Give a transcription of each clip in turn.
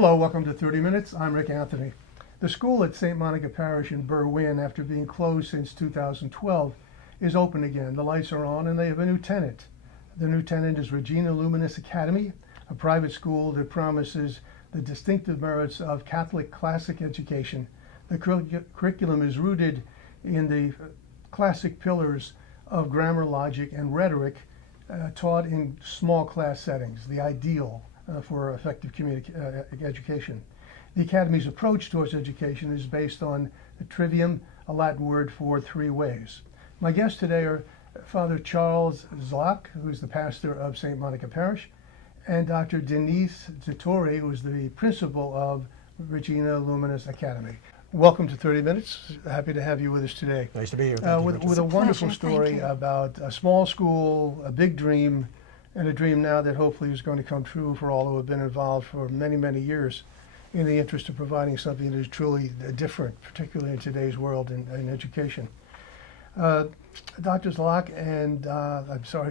Hello, welcome to 30 Minutes. I'm Rick Anthony. The school at St. Monica Parish in Berwyn, after being closed since 2012, is open again. The lights are on and they have a new tenant. The new tenant is Regina Luminis Academy, a private school that promises the distinctive merits of Catholic classic education. The curriculum is rooted in the classic pillars of grammar, logic, and rhetoric taught in small class settings, the ideal for effective education. The Academy's approach towards education is based on the trivium, a Latin word for three ways. My guests today are Father Charles Zlak, who's the pastor of St. Monica Parish, and Dr. Denise Zatori, who is the principal of Regina Luminis Academy. Welcome to 30 Minutes. Happy to have you with us today. Nice to be here. With a wonderful story about a small school, a big dream, and a dream now that hopefully is going to come true for all who have been involved for many, many years in the interest of providing something that is truly different, particularly in today's world in education. Dr. Zlak and,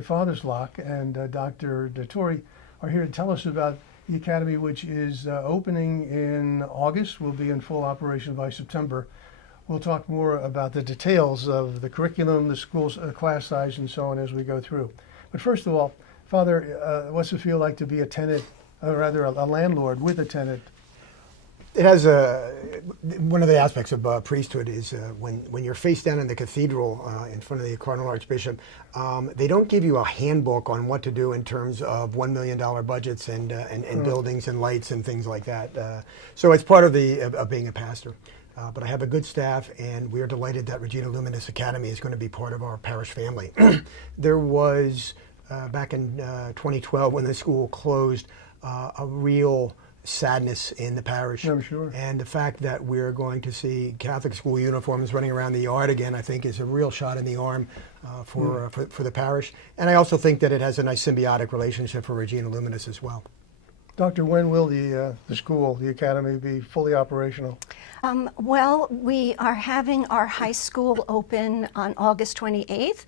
Father Zlak and Dr. Zatori are here to tell us about the Academy, which is opening in August, will be in full operation by September. We'll talk more about the details of the curriculum, the school's class size, and so on as we go through. But first of all, Father, what's it feel like to be a tenant, or rather a landlord with a tenant? It has one of the aspects of priesthood is when you're face down in the cathedral in front of the Cardinal Archbishop, they don't give you a handbook on what to do in terms of $1 million budgets and buildings and lights and things like that. So it's part of being a pastor. But I have a good staff, and we are delighted that Regina Luminis Academy is going to be part of our parish family. There was, back in 2012, when the school closed, a real sadness in the parish. I'm sure. And the fact that we're going to see Catholic school uniforms running around the yard again, I think, is a real shot in the arm for the parish. And I also think that it has a nice symbiotic relationship for Regina Luminis as well. Doctor, when will the school, the academy, be fully operational? Well, we are having our high school open on August 28th,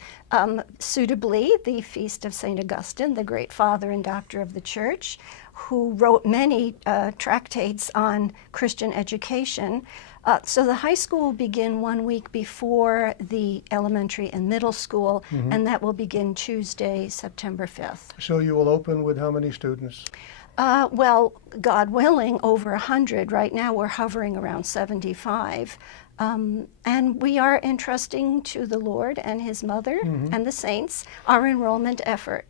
suitably the feast of St. Augustine, the great father and doctor of the church, who wrote many tractates on Christian education. So the high school will begin 1 week before the elementary and middle school, and that will begin Tuesday, September 5th. So you will open with how many students? Well, God willing, over 100. Right now we're hovering around 75. And we are entrusting to the Lord and His Mother and the saints our enrollment effort.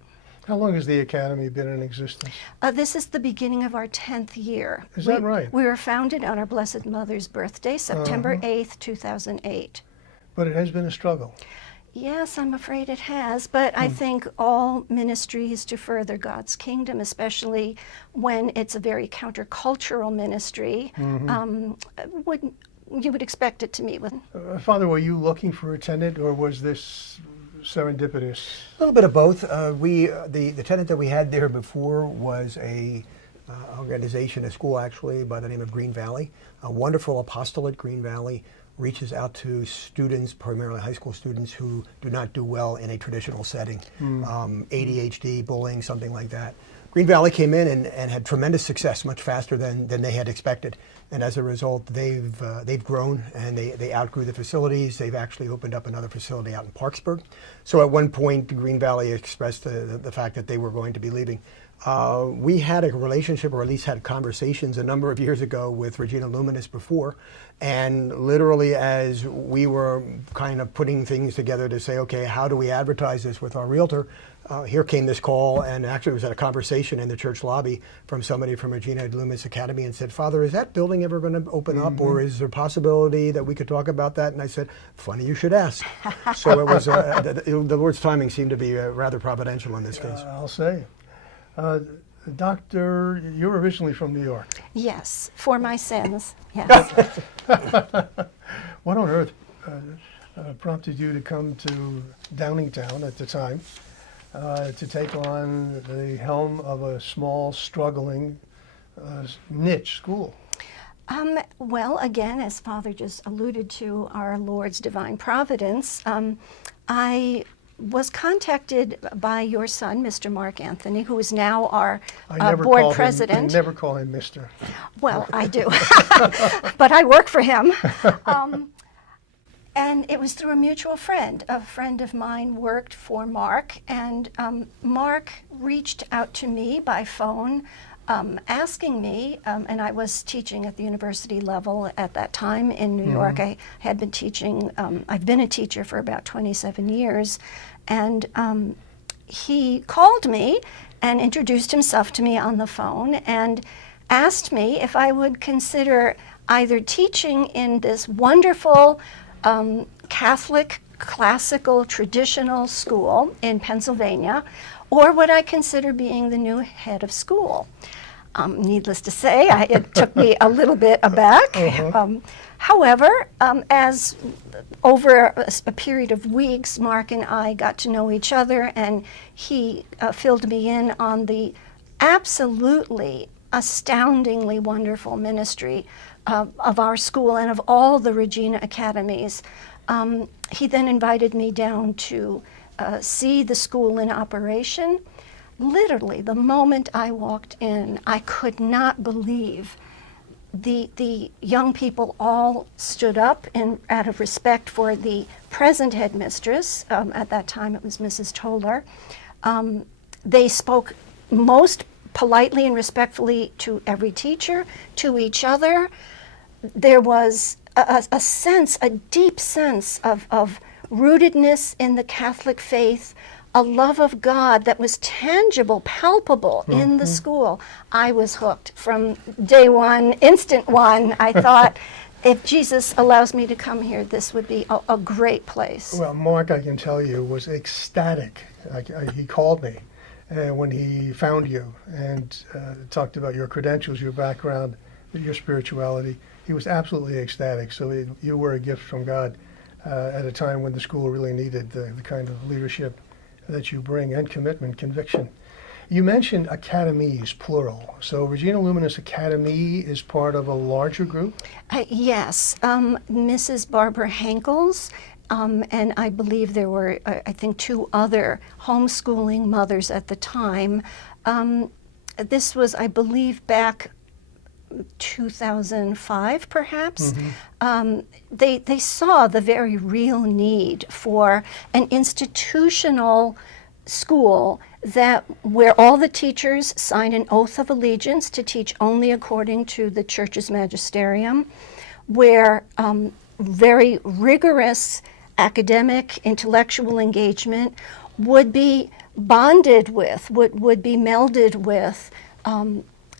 How long has the Academy been in existence? This is the beginning of our 10th year. Is that right? We were founded on our Blessed Mother's birthday, September 8th, 2008. But it has been a struggle. Yes, I'm afraid it has, but I think all ministries to further God's kingdom, especially when it's a very countercultural ministry, you would expect it to meet with. Father, were you looking for a tenant, or was this serendipitous? A little bit of both. The tenant that we had there before was a organization, a school actually, by the name of Green Valley, a wonderful apostolate. Green Valley reaches out to students, primarily high school students, who do not do well in a traditional setting, ADHD, bullying, something like that. Green Valley came in and had tremendous success, much faster than they had expected. And as a result, they've grown, and they outgrew the facilities. They've actually opened up another facility out in Parksburg. So at one point, Green Valley expressed the fact that they were going to be leaving. We had a relationship, or at least had conversations a number of years ago with Regina Luminis before, and literally as we were kind of putting things together to say, okay, how do we advertise this with our realtor, here came this call, and actually it was at a conversation in the church lobby from somebody from Regina Luminis Academy, and said, Father, is that building ever going to open up, or is there a possibility that we could talk about that? And I said, funny you should ask. So it was, the Lord's timing seemed to be rather providential in this case. I'll say. Doctor, you're originally from New York. Yes, for my sins, yes. What on earth prompted you to come to Downingtown at the time to take on the helm of a small, struggling niche school? Well, again, as Father just alluded to, our Lord's divine providence, I was contacted by your son, Mr. Mark Anthony, who is now our I never board call president. I never call him Mr. Well, I do, but I work for him. And it was through a mutual friend. A friend of mine worked for Mark, and Mark reached out to me by phone, asking me, and I was teaching at the university level at that time in New York. I had been teaching, I've been a teacher for about 27 years, and he called me and introduced himself to me on the phone and asked me if I would consider either teaching in this wonderful Catholic, classical, traditional school in Pennsylvania, or would I consider being the new head of school? Needless to say, it took me a little bit aback. However, as over a period of weeks, Mark and I got to know each other, and he filled me in on the absolutely astoundingly wonderful ministry of our school and of all the Regina academies. He then invited me down to see the school in operation. Literally, the moment I walked in, I could not believe the young people all stood up out of respect for the present headmistress. At that time, it was Mrs. Toller. They spoke most politely and respectfully to every teacher, to each other. There was a sense, a deep sense of rootedness in the Catholic faith, a love of God that was tangible, palpable in the school. I was hooked from day one, instant one. I thought, if Jesus allows me to come here, this would be a great place. Well, Mark, I can tell you, was ecstatic. He called me when he found you and talked about your credentials, your background, your spirituality. He was absolutely ecstatic. So you were a gift from God at a time when the school really needed the kind of leadership that you bring, and commitment, conviction. You mentioned academies, plural. So Regina Luminis Academy is part of a larger group? Yes. Mrs. Barbara Henkels, and I believe there were, I think, 2 other homeschooling mothers at the time. This was, I believe, back 2005, perhaps. They saw the very real need for an institutional school where all the teachers sign an oath of allegiance to teach only according to the church's magisterium, where very rigorous academic, intellectual engagement would be bonded with, would be melded with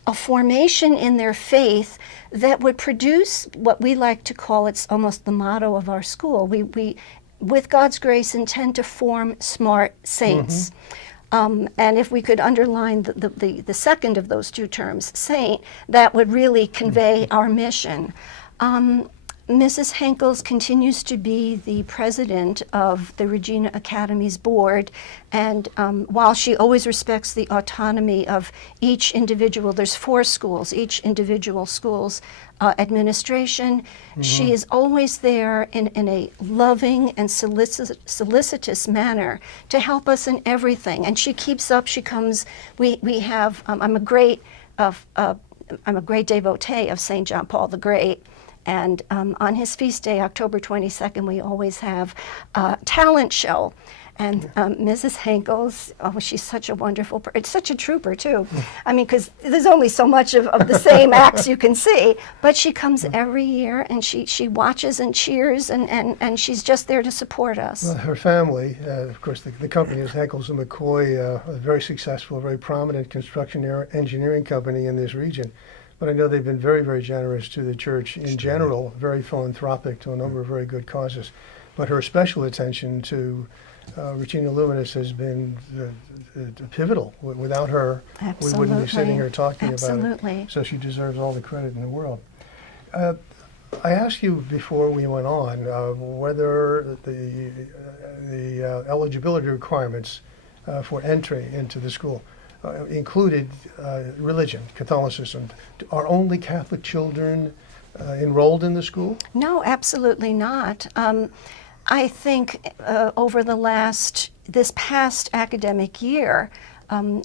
a formation in their faith that would produce what we like to call, it's almost the motto of our school. We with God's grace, intend to form smart saints. And if we could underline the second of those 2 terms, saint, that would really convey our mission. Mrs. Henkels continues to be the president of the Regina Academy's board, and while she always respects the autonomy of each individual, there's 4 schools, each individual school's administration, she is always there in a loving and solicitous manner to help us in everything. And she keeps up, she comes, we have, I'm a great devotee of St. John Paul the Great. And on his feast day, October 22nd, we always have a talent show. And Mrs. Henkels, she's such a wonderful person. It's such a trooper, too. I mean, because there's only so much of the same acts you can see. But she comes every year, and she watches and cheers, and she's just there to support us. Well, her family, of course, the company is Henkels & McCoy, a very successful, very prominent construction engineering company in this region. But I know they've been very, very generous to the church in general, very philanthropic to a number of very good causes. But her special attention to Regina Luminis has been pivotal. Without her, we wouldn't be sitting here talking about it. So she deserves all the credit in the world. I asked you before we went on whether the eligibility requirements for entry into the school included religion, Catholicism. Are only Catholic children enrolled in the school? No, absolutely not. I think over the last this past academic year,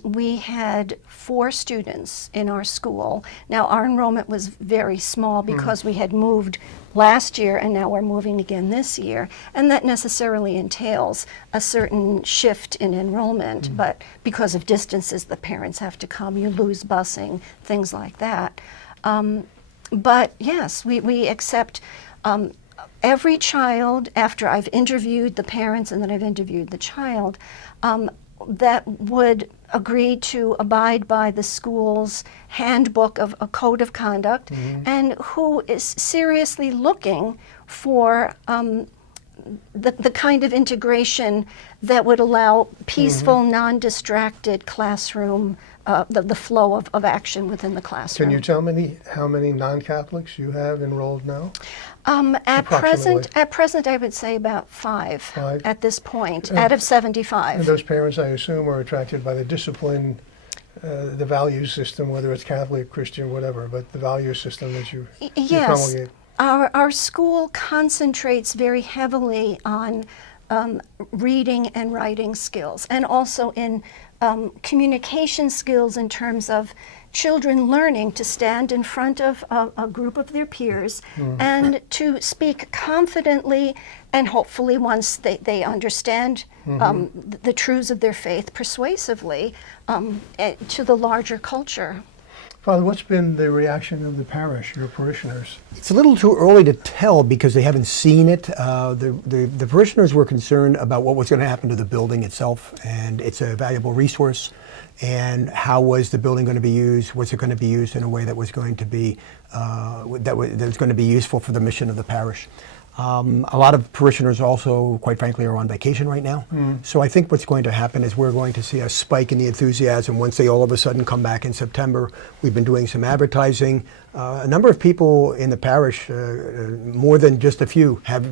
we had 4 students in our school. Now, our enrollment was very small because we had moved last year and now we're moving again this year. And that necessarily entails a certain shift in enrollment. But because of distances, the parents have to come, you lose busing, things like that. But yes, we accept every child after I've interviewed the parents and then I've interviewed the child that would agree to abide by the school's handbook of a code of conduct and who is seriously looking for the kind of integration that would allow peaceful, non-distracted classroom, the flow of action within the classroom. Can you tell me how many non-Catholics you have enrolled now? At Approximately. present, I would say about 5 5? at this point, out of 75. And those parents, I assume, are attracted by the discipline, the value system, whether it's Catholic, Christian, whatever, but the value system that you Yes. promulgate. Our school concentrates very heavily on reading and writing skills, and also in communication skills in terms of children learning to stand in front of a group of their peers and to speak confidently, and hopefully once they understand the truths of their faith persuasively to the larger culture. Father, what's been the reaction of the parish, your parishioners? It's a little too early to tell because they haven't seen it. The parishioners were concerned about what was going to happen to the building itself, and it's a valuable resource. And how was the building going to be used? Was it going to be used in a way that was going to be that was going to be useful for the mission of the parish? A lot of parishioners also, quite frankly, are on vacation right now. So I think what's going to happen is we're going to see a spike in the enthusiasm once they all of a sudden come back in September. We've been doing some advertising. A number of people in the parish, more than just a few, have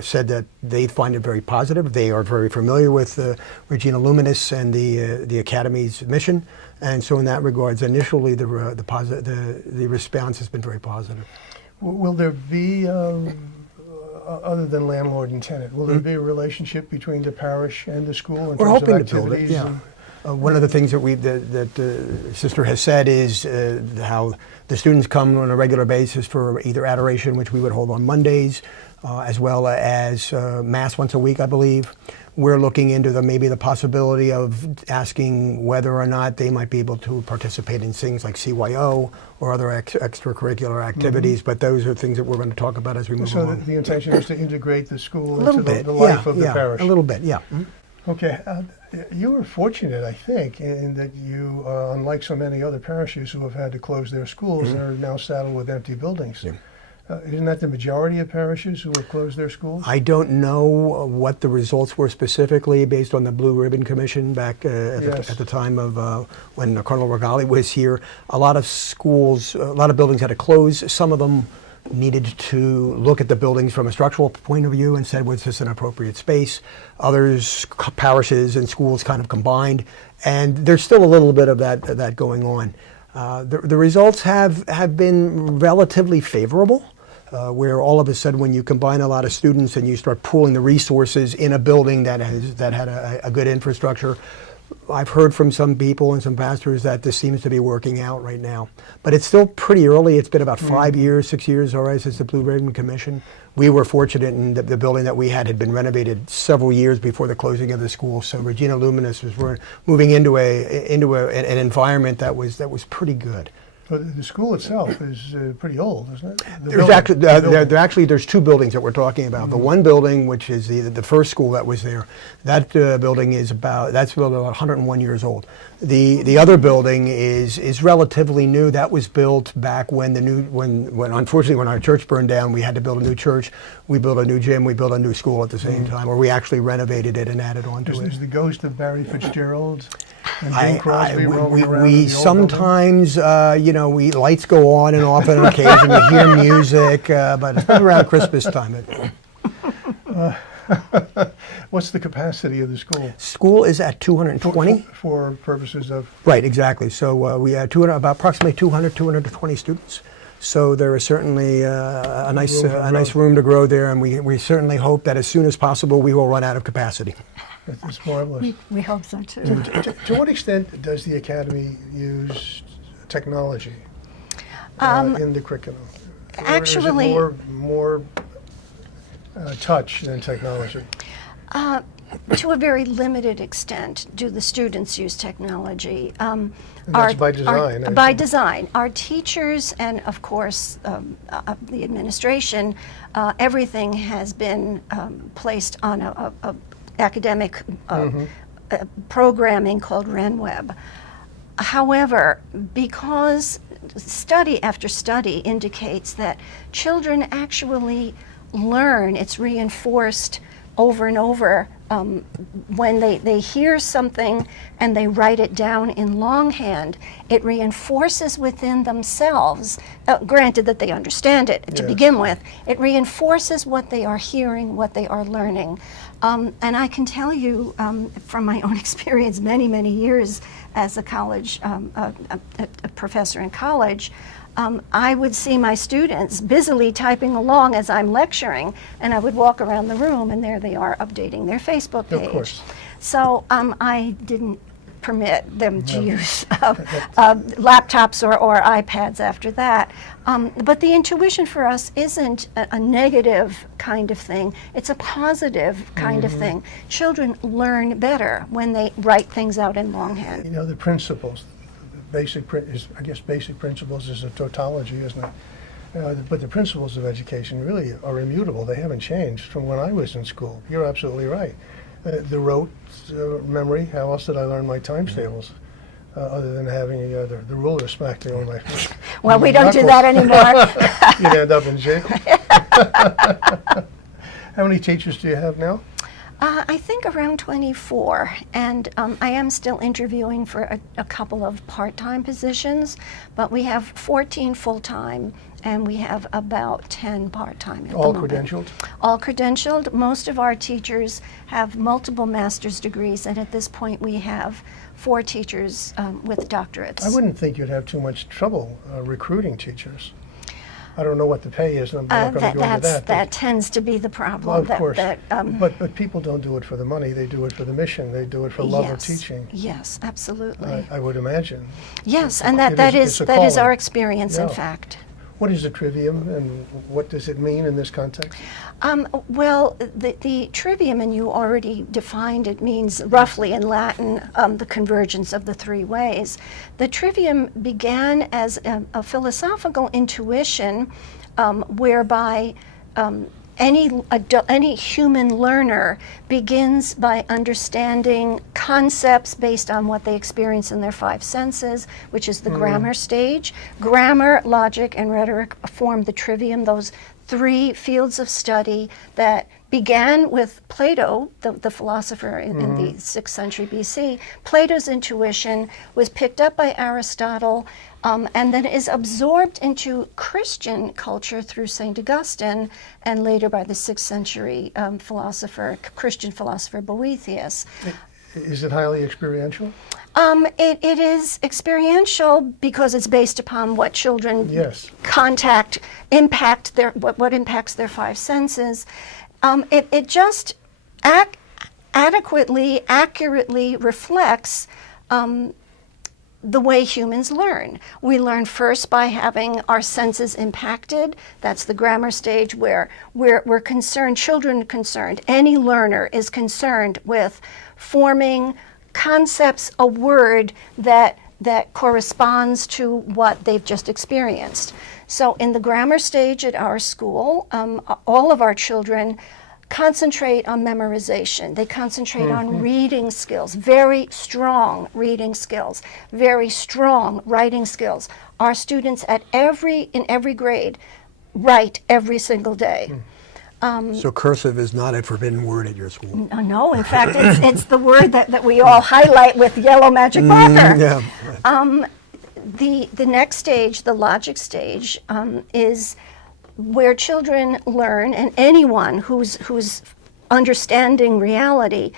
said that they find it very positive. They are very familiar with Regina Luminis and the Academy's mission. And so in that regards, initially the response has been very positive. Will there be, other than landlord and tenant, will there be a relationship between the parish and the school in We're terms hoping of to build it, activities? yeah. and- One of the things that Sister has said is how the students come on a regular basis for either adoration, which we would hold on Mondays, as well as Mass once a week, I believe. We're looking into maybe the possibility of asking whether or not they might be able to participate in things like CYO or other extracurricular activities, but those are things that we're going to talk about as we move So along. the intention is to integrate the school A little into bit, the life of the yeah, parish. a little bit, yeah. Okay, you were fortunate, I think, in that you, unlike so many other parishes who have had to close their schools and are now saddled with empty buildings. Yeah. Isn't that the majority of parishes who have closed their schools? I don't know what the results were specifically based on the Blue Ribbon Commission back Yes. at the time of when Cardinal Regali was here. A lot of schools, a lot of buildings had to close. Some of them needed to look at the buildings from a structural point of view and said, was this an appropriate space? Others, parishes and schools kind of combined. And there's still a little bit of that going on. The results have been relatively favorable. Where all of a sudden, when you combine a lot of students and you start pooling the resources in a building that had a good infrastructure, I've heard from some people and some pastors that this seems to be working out right now. But it's still pretty early. It's been about 5 years, 6 years already since the Blue Ribbon Commission. We were fortunate in that the building that we had been renovated several years before the closing of the school. So Regina Luminis was moving into an environment that was pretty good. But the school itself is pretty old, isn't it? There's 2 buildings that we're talking about. The one building, which is the first school that was there, that building is about 101 years old. The other building is relatively new. That was built back when unfortunately when our church burned down, we had to build a new church. We built a new gym. We built a new school at the same time, or we actually renovated it and added on to it. Is the ghost of Barry Fitzgerald and Bing Crosby roaming around we in the old building? sometimes, lights go on and off on occasion. You hear music, but it's around Christmas time. What's the capacity of the school? School is at 220. For purposes of... Right, exactly. So we had about approximately 220 students. So there is certainly a nice room to grow there, and we certainly hope that as soon as possible we will run out of capacity. It's marvelous. We hope so too. To what extent does the Academy use technology in the curriculum? Actually- or is it more touch than technology? To a very limited extent, do the students use technology. And that's by design, I By assume. design. Our teachers and, of course, the administration, everything has been placed on a academic programming called RenWeb. However, because study after study indicates that children actually learn, it's reinforced over and over when they hear something and they write it down in longhand, it reinforces within themselves, granted that they understand it to Yes. begin with, it reinforces what they are hearing, what they are learning. And I can tell you from my own experience, many, many years as a college, a professor in college, I would see my students busily typing along as I'm lecturing, and I would walk around the room, and there they are updating their Facebook page. Of course. So I didn't permit them to use laptops or iPads after that. But the intuition for us isn't a negative kind of thing. It's a positive kind of thing. Children learn better when they write things out in longhand. You know, the principles, basic principles is a tautology, isn't it? But the principles of education really are immutable. They haven't changed from when I was in school. You're absolutely right. The rote memory, how else did I learn my times tables? Other than having the ruler smacked on my Well, we don't do knuckles. that anymore. You'd end up in jail. How many teachers do you have now? I think around 24, and I am still interviewing for a couple of part-time positions, but we have 14 full-time, and we have about 10 part-time at the All moment. credentialed? All credentialed. Most of our teachers have multiple master's degrees, and at this point we have 4 teachers with doctorates. I wouldn't think you'd have too much trouble recruiting teachers. I don't know what the pay is, and I'm not going to go into that. That tends to be the problem. Well, of course. That, But people don't do it for the money. They do it for the mission. They do it for love of yes, teaching. Yes, absolutely. I would imagine. Yes, It's- and it that is- is it's a that is our calling. experience, in Yeah. fact. What is a trivium, and what does it mean in this context? Well, the trivium, and you already defined it, means roughly in Latin the convergence of the 3 ways. The trivium began as a philosophical intuition whereby any human learner begins by understanding concepts based on what they experience in their 5 senses, which is the grammar stage. Grammar, logic, and rhetoric form the trivium, those 3 fields of study that began with Plato, the philosopher in the 6th century BC. Plato's intuition was picked up by Aristotle and then is absorbed into Christian culture through St. Augustine and later by the 6th century Christian philosopher Boethius. Is it highly experiential? It is experiential because it's based upon what children Yes. what impacts their 5 senses. It just adequately, accurately reflects the way humans learn. We learn first by having our senses impacted. That's the grammar stage where we're concerned, children concerned. Any learner is concerned with forming concepts, a word that corresponds to what they've just experienced. So in the grammar stage at our school, all of our children concentrate on memorization. They concentrate on reading skills, very strong reading skills, very strong writing skills. Our students in every grade write every single day. So cursive is not a forbidden word at your school? No, in fact, it's the word that we all highlight with yellow magic marker. Yeah. The next stage, the logic stage, is where children learn, and anyone who's understanding reality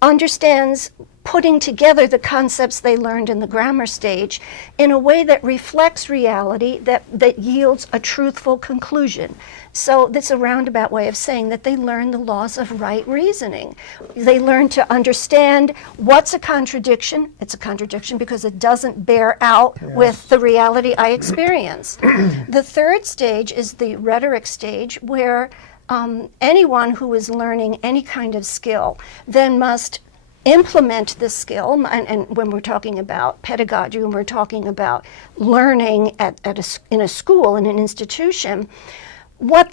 understands putting together the concepts they learned in the grammar stage in a way that reflects reality, that yields a truthful conclusion. So that's a roundabout way of saying that they learn the laws of right reasoning. They learn to understand what's a contradiction. It's a contradiction because it doesn't bear out with the reality I experience. The third stage is the rhetoric stage, where anyone who is learning any kind of skill then must implement the skill, and when we're talking about pedagogy, when we're talking about learning in a school, in an institution, what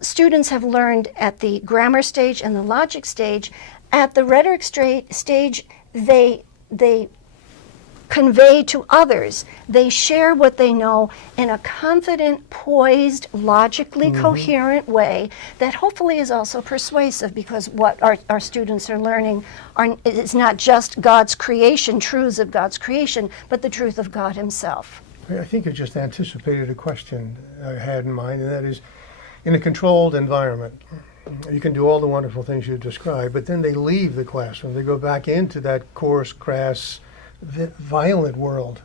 students have learned at the grammar stage and the logic stage, at the rhetoric stage, they convey to others. They share what they know in a confident, poised, logically coherent way that hopefully is also persuasive, because what our students are learning is not just God's creation, truths of God's creation, but the truth of God himself. I think you just anticipated a question I had in mind, and that is, in a controlled environment, you can do all the wonderful things you described, but then they leave the classroom. They go back into that coarse, crass, violent world.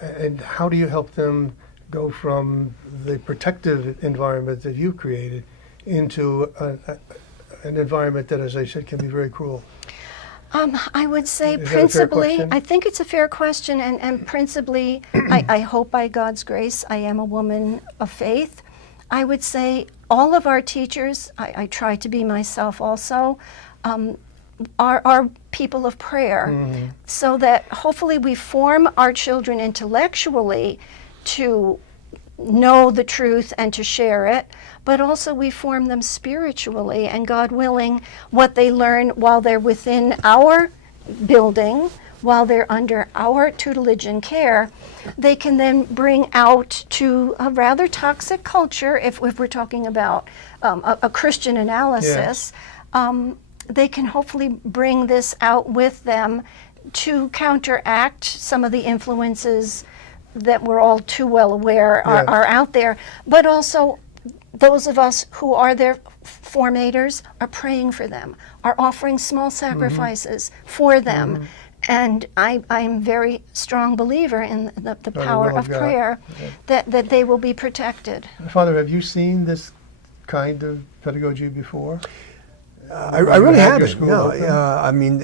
And how do you help them go from the protective environment that you created into an environment that, as I said, can be very cruel? I would say Is that a fair principally, question? I think it's a fair question, and principally, I hope by God's grace, I am a woman of faith. I would say all of our teachers, I try to be myself also, are people of prayer, so that hopefully we form our children intellectually to know the truth and to share it, but also we form them spiritually, and God willing, what they learn while they're within our building, while they're under our tutelage and care, they can then bring out to a rather toxic culture, if we're talking about a Christian analysis. They can hopefully bring this out with them to counteract some of the influences that we're all too well aware are out there, but also those of us who are their formators are praying for them, are offering small sacrifices for them. And I'm a very strong believer in the power of prayer, that they will be protected. Father, have you seen this kind of pedagogy before? I really haven't. No, I mean,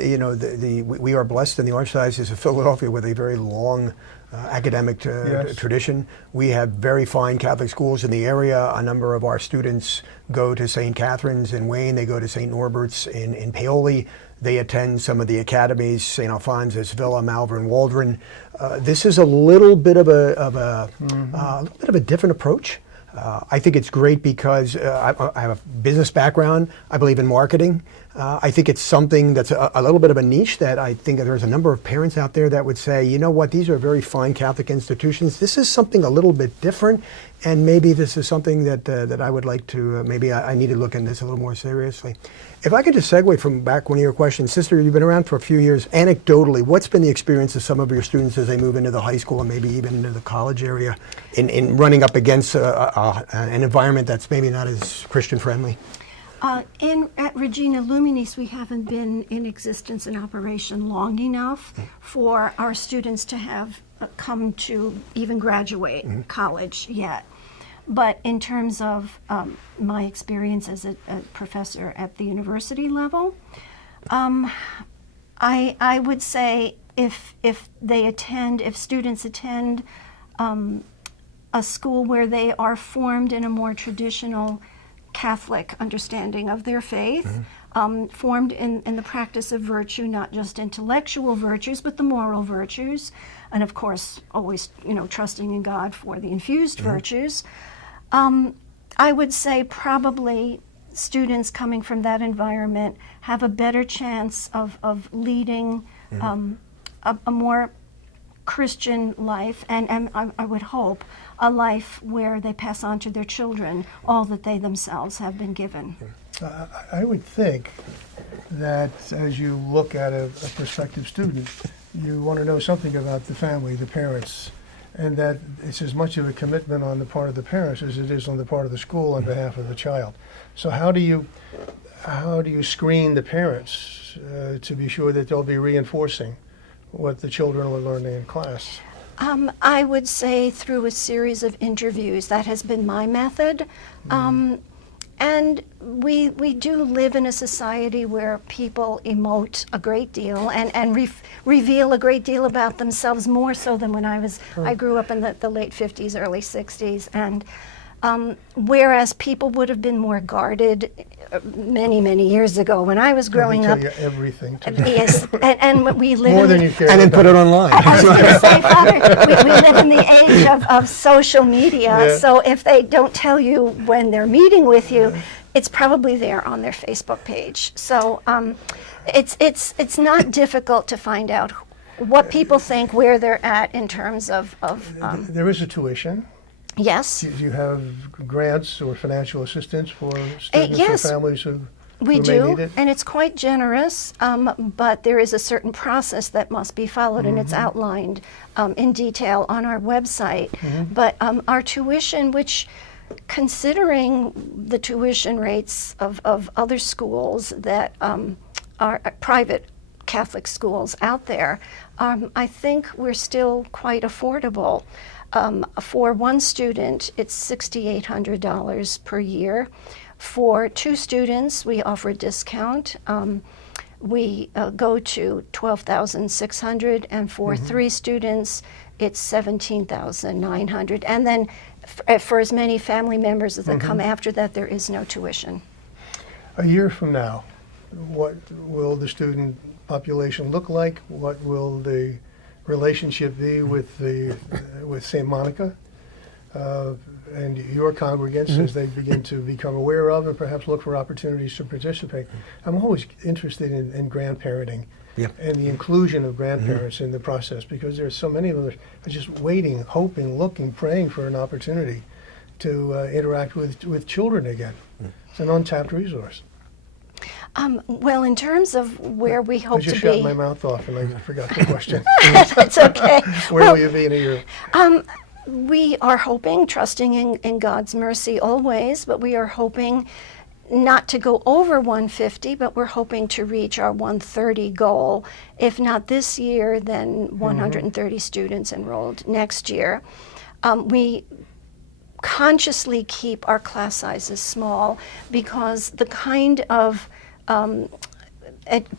we are blessed in the Archdiocese of Philadelphia with a very long academic tradition. We have very fine Catholic schools in the area. A number of our students go to St. Catherine's in Wayne. They go to St. Norbert's in Paoli. They attend some of the academies, St. Alphonsus, Villa, Malvern, Waldron. This is a little bit of a different approach. I think it's great because I have a business background. I believe in marketing. I think it's something that's a little bit of a niche that I think there's a number of parents out there that would say, you know what, these are very fine Catholic institutions. This is something a little bit different, and maybe this is something that I would like to, maybe I need to look into this a little more seriously. If I could just segue from back one of your questions, Sister, you've been around for a few years. Anecdotally, what's been the experience of some of your students as they move into the high school and maybe even into the college area in running up against an environment that's maybe not as Christian friendly? At Regina Luminis, we haven't been in existence and operation long enough for our students to have come to even graduate college yet. But in terms of my experience as a professor at the university level, I would say if students attend a school where they are formed in a more traditional Catholic understanding of their faith, formed in the practice of virtue, not just intellectual virtues, but the moral virtues, and of course, always trusting in God for the infused virtues. I would say probably students coming from that environment have a better chance of leading a more Christian life, and I would hope a life where they pass on to their children all that they themselves have been given. I would think that as you look at a prospective student, you want to know something about the family, the parents, and that it's as much of a commitment on the part of the parents as it is on the part of the school on behalf of the child. So how do you screen the parents to be sure that they'll be reinforcing what the children are learning in class? I would say through a series of interviews. That has been my method. And we do live in a society where people emote a great deal and reveal a great deal about themselves, more so than when I grew up in the late 50s, early 60s. And whereas people would have been more guarded many, many years ago when I was growing up. Tell you everything to Yes, and we live more in than the, you care And then about. put it online. I was going to say, Father, we live in the age of social media, Yeah. so if they don't tell you when they're meeting with you, it's probably there on their Facebook page. So it's not difficult to find out what people think, where they're at in terms of There is a tuition. yes. Do you have grants or financial assistance for students yes. or families who We may do, need it? and it's quite generous, but there is a certain process that must be followed, and it's outlined in detail on our website. But our tuition, which, considering the tuition rates of other schools that are private Catholic schools out there, I think we're still quite affordable. For one student, it's $6,800 per year. For two students, we offer a discount. We go to $12,600, and for three students, it's $17,900. And then for as many family members that come after that, there is no tuition. A year from now, what will the student population look like? What will the relationship be with St. Monica and your congregants as they begin to become aware of and perhaps look for opportunities to participate? I'm always interested in grandparenting and the inclusion of grandparents in the process, because there's so many of them that are just waiting, hoping, looking, praying for an opportunity to interact with children again. It's an untapped resource. Well, in terms of where we hope I just to shut be, my mouth off and I forgot the question. that's okay. Where will you be in a year? We are hoping, trusting in God's mercy always, but we are hoping not to go over 150, but we're hoping to reach our 130 goal. If not this year, then 130 students enrolled next year. We consciously keep our class sizes small because the kind of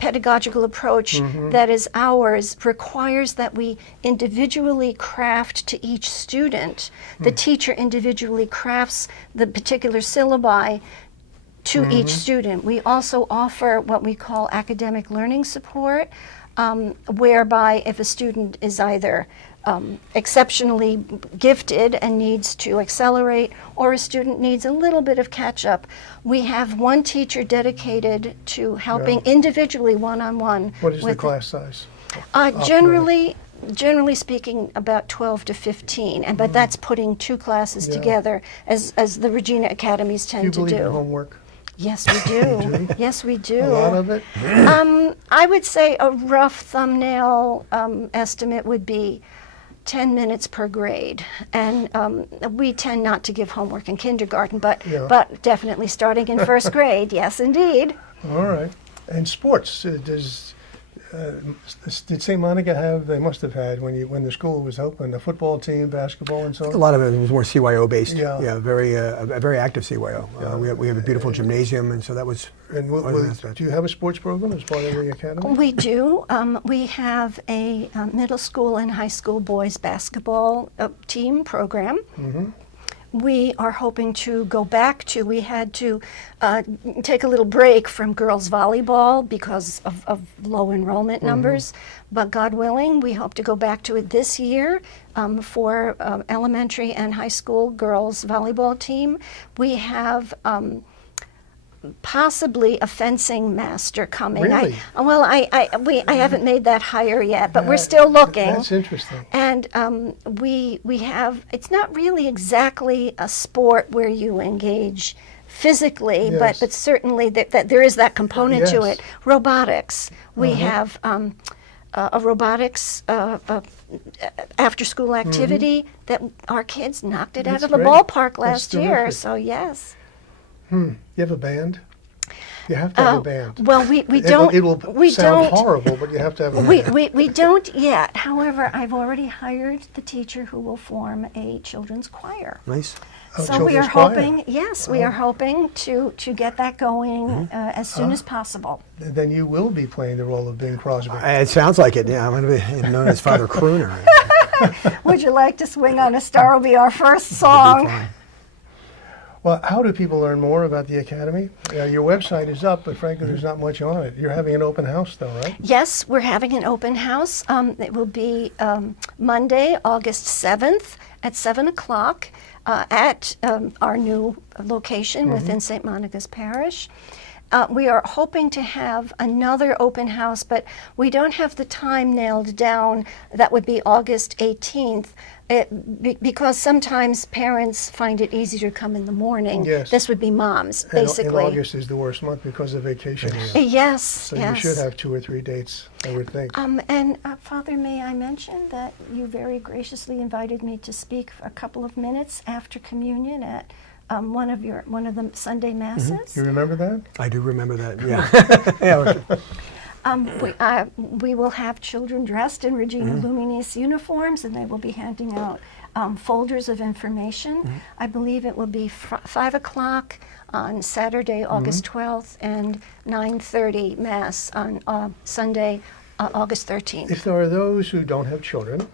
pedagogical approach that is ours requires that we individually craft to each student. The teacher individually crafts the particular syllabi to each student. We also offer what we call academic learning support, whereby if a student is either exceptionally gifted and needs to accelerate, or a student needs a little bit of catch-up, we have one teacher dedicated to helping individually, one-on-one. What is the class size? Generally speaking, about 12 to 15, but that's putting two classes together, as the Regina Academies Do you tend to believe in do. homework? Yes, we do. Yes, we do. A lot of it? I would say a rough thumbnail estimate would be 10 minutes per grade. And we tend not to give homework in kindergarten, but definitely starting in first grade, yes, indeed. All right. And sports, did St. Monica have, they must have had, when the school was open, a football team, basketball and so on? A lot of it was more CYO based. Yeah. A very active CYO. We have a beautiful gymnasium, and so that was. And do you have a sports program as part of the academy? We do. We have a middle school and high school boys basketball team program. We are hoping to go back to, we had to take a little break from girls volleyball because of low enrollment numbers, but God willing, we hope to go back to it this year for elementary and high school girls volleyball team. We have possibly a fencing master coming. Really? I haven't made that hire yet, but we're still looking. That's interesting. And we have, it's not really exactly a sport where you engage physically, Yes. but certainly that there is that component to Yes. it. Robotics. We have a robotics after-school activity that our kids knocked it That's out of the great. ballpark That's last year. terrific. So yes. You have a band? You have to have a band. Well, we don't. It will we sound don't. horrible, but you have to have a We, band. we don't yet. However, I've already hired the teacher who will form a children's choir. Nice. Oh, So we are children's choir. hoping, yes, we are hoping to get that going as soon as possible. Then you will be playing the role of Bing Crosby. It sounds like it. Yeah, I'm going to be known as Father Crooner. Would you like to swing on a star? Will be our first song. Well, how do people learn more about the Academy? Your website is up, but frankly, there's not much on it. You're having an open house, though, right? Yes, we're having an open house. It will be Monday, August 7th at 7 o'clock at our new location within St. Monica's Parish. We are hoping to have another open house, but we don't have the time nailed down. That would be August 18th. Because sometimes parents find it easier to come in the morning. Yes. This would be moms, And basically. August is the worst month because of vacations. Yes, So yes. you should have 2 or 3 dates, I would think. And Father, may I mention that you very graciously invited me to speak for a couple of minutes after communion at one of the Sunday masses. You remember that? I do remember that. Yeah. Yeah. We will have children dressed in Regina Luminis uniforms, and they will be handing out folders of information. I believe it will be 5 o'clock on Saturday, August 12th, and 9:30 Mass on Sunday, August 13th. If there are those who don't have children,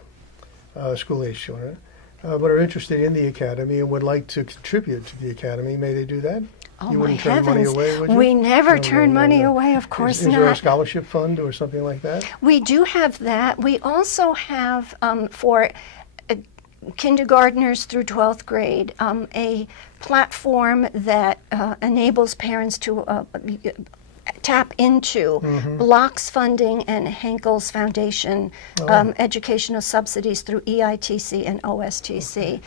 school-age children, but are interested in the Academy and would like to contribute to the Academy, may they do that? Oh, You my wouldn't turn money heavens. away, would you? We never No, turn no, money no. away, of course Is there a not. scholarship fund or something like that? We do have that. We also have for kindergartners through 12th grade a platform that enables parents to tap into Blocks funding and Henkel's Foundation educational subsidies through EITC and OSTC.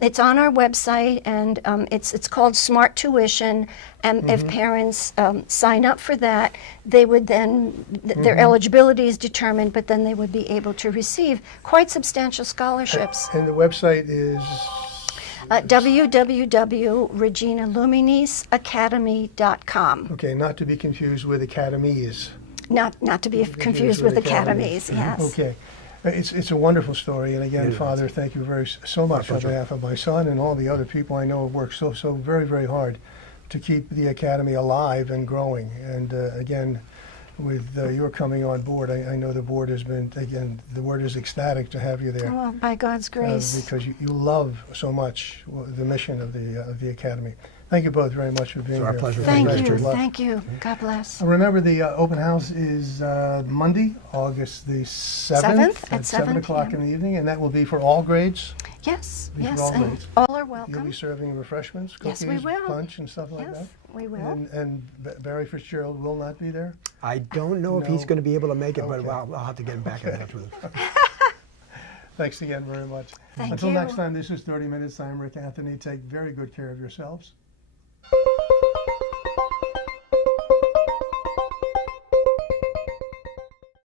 It's on our website, and it's called Smart Tuition. And if parents sign up for that, they would then their eligibility is determined, but then they would be able to receive quite substantial scholarships. And the website is www.reginaluminisacademy.com. okay, not to be confused with academies. Not to be confused with academies. Yes. Okay. It's a wonderful story, and again, It is. Father, thank you so much on pleasure. behalf of my son and all the other people I know have worked so very, very hard to keep the Academy alive and growing. And again, with your coming on board, I know the board has been, again, the word is ecstatic to have you there. Well, by God's grace. Because you love so much the mission of the Academy. Thank you both very much for being our here. pleasure. Thank Best you. of luck. Thank you. God bless. Remember, the open house is Monday, August the 7th at 7 o'clock p.m. in the evening, and that will be for all grades. Yes, These are yes, all and grades. all are You'll welcome. be serving refreshments, Yes, cookies, we will. punch, and stuff like Yes, we will. that. And Barry Fitzgerald will not be there. I don't know if he's No. going to be able to make it, but Okay. I'll have to get him back in touch with him. Thanks again very much. Thank Until you. next time, this is 30 Minutes. I'm Rick Anthony. Take very good care of yourselves.